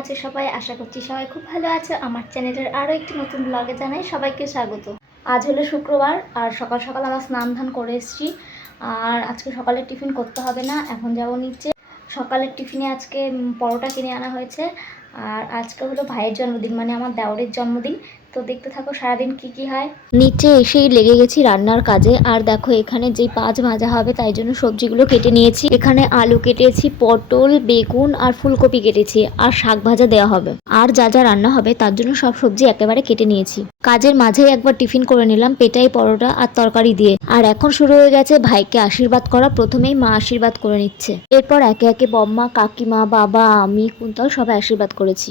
আছে সবাই? আশা করছি সবাই খুব ভালো আছে। আমার চ্যানেলের আরও একটি নতুন ব্লগে জানাই সবাইকে স্বাগত। আজ হলো শুক্রবার আর সকাল সকাল আমার স্নান ধান করে এসেছি। আর আজকে সকালের টিফিন করতে হবে না, এখন যাবো নিচে। সকালের টিফিনে আজকে পরোটা কিনে আনা হয়েছে। আর আজকে হলো ভাইয়ের জন্মদিন, মানে আমার দেওরের জন্মদিন। তো দেখতে থাকো সারাদিন কি কি হয়। নিচে এসেই লেগে গেছি রান্নার কাজে। আর দেখো এখানে যে পাঁচ ভাজা হবে তাই জন্য সবজিগুলো কেটে নিয়েছি। এখানে আলু কেটেছি, পটল, বেগুন আর ফুলকপি কেটেছি, আর শাক ভাজা দেওয়া হবে। আর যা যা রান্না হবে তার জন্য সব সবজি একেবারে কেটে নিয়েছি। কাজের মাঝেই একবার টিফিন করে নিলাম পেটাই পরোটা আর তরকারি দিয়ে। আর এখন শুরু হয়ে গেছে ভাইকে আশীর্বাদ করা। প্রথমেই মা আশীর্বাদ করে নিচ্ছে, এরপর একে একে বম্মা, কাকিমা, বাবা, আমি, কুন্তল সবাই আশীর্বাদ করেছি।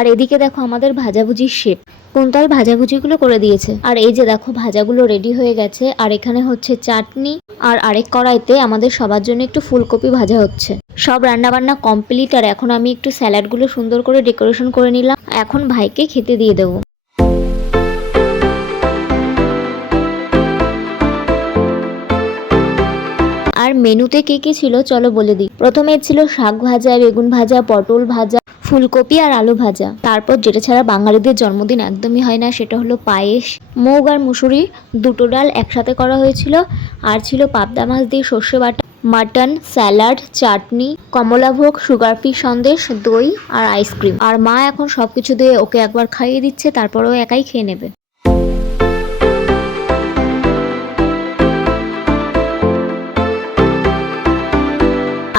আর এদিকে দেখো আমাদের ভাজাভুজির শেপ। কুন্তল ভাজাভুজিগুলো করে দিয়েছে। আর এই যে দেখো ভাজাগুলো রেডি হয়ে গেছে। আর এখানে হচ্ছে চাটনি, আর আরেক কড়াইতে আমাদের সবার জন্য একটু ফুলকপি ভাজা হচ্ছে। সব রান্না বান্না কমপ্লিট। আর এখন আমি একটু স্যালাডগুলো সুন্দর করে ডেকোরেশন করে নিলাম। এখন ভাইকে খেতে দিয়ে দেবো। আর মেনুতে কি কি ছিল চলো বলে দিই। প্রথমে ছিল শাক ভাজা, বেগুন ভাজা, পটল ভাজা, ফুলকপি আর আলু ভাজা। তারপর যেটা ছাড়া বাঙালিদের জন্মদিন একদমই হয় না, সেটা হলো পায়েস। মুগ আর মুসুরি দুটো ডাল একসাথে করা হয়েছিল। আর ছিল পাবদা মাছ দিয়ে সর্ষে বাটা, মাটন, স্যালাড, চাটনি, কমলাভোগ, সুগার ফ্রি সন্দেশ, দই আর আইসক্রিম। আর মা এখন সবকিছু দিয়ে ওকে একবার খাইয়ে দিচ্ছে, তারপরেও একাই খেয়ে নেবে।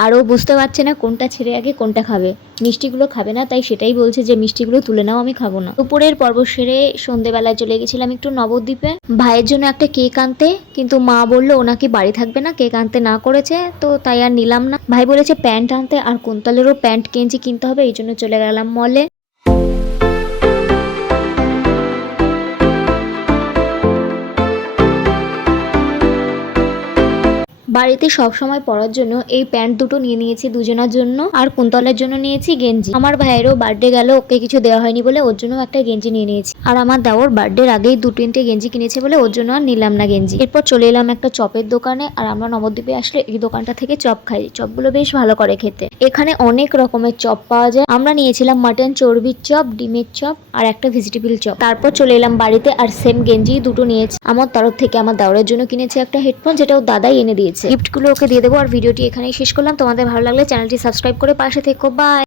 আরও বুঝতে পারছে না কোনটা ছেড়ে আগে কোনটা খাবে। মিষ্টিগুলো খাবে না, তাই সেটাই বলছে যে মিষ্টিগুলো তুলে নাও, আমি খাবো না। দুপুরের পর্ব সেরে সন্ধেবেলায় চলে গেছিলাম একটু নবদ্বীপে ভাইয়ের জন্য একটা কেক আনতে। কিন্তু মা বললো ও নাকি বাড়ি থাকবে না, কেক আনতে না করেছে, তো তাই আর নিলাম না। ভাই বলেছে প্যান্ট আনতে, আর কুন্তলেরও প্যান্ট গেঞ্জি কিনতে হবে, এই জন্য চলে গেলাম মলে। বাড়িতে সব সময় পরার জন্য এই প্যান্ট দুটো নিয়ে নিয়েছি দুজনের জন্য, আর কুন্তলের জন্য নিয়েছি গেঞ্জি। আমার ভাইয়েরও বার্থডে গেল, ওকে কিছু দেওয়া হয়নি বলে ওর জন্য একটা গেঞ্জি নিয়ে নিয়েছি। আর আমার দেওর বার্থডের আগেই 2-3টে গেঞ্জি কিনেছে বলে ওর জন্য আর নিলাম না গেঞ্জি। এরপর চলে এলাম একটা চপের দোকানে। আর আমরা নবদ্বীপে আসলে এই দোকানটা থেকে চপ খাই, চপগুলো বেশ ভালো করে খেতে। এখানে অনেক রকমের চপ পাওয়া যায়। আমরা নিয়েছিলাম মাটন চর্বির চপ, ডিমের চপ আর একটা ভেজিটেবল চপ। তারপর চলে এলাম বাড়িতে, আর সেম গেঞ্জি দুটো নিয়েছি। আমার তরফ থেকে আমার দেওরের জন্য কিনেছি একটা হেডফোন, যেটা ও দাদাই এনে দিয়েছে। গিফটগুলো ওকে দিয়ে দেবো। আর ভিডিওটি এখানেই শেষ করলাম। তোমাদের ভালো লাগলে চ্যানেলটি সাবস্ক্রাইব করে পাশে থেকো। বাই।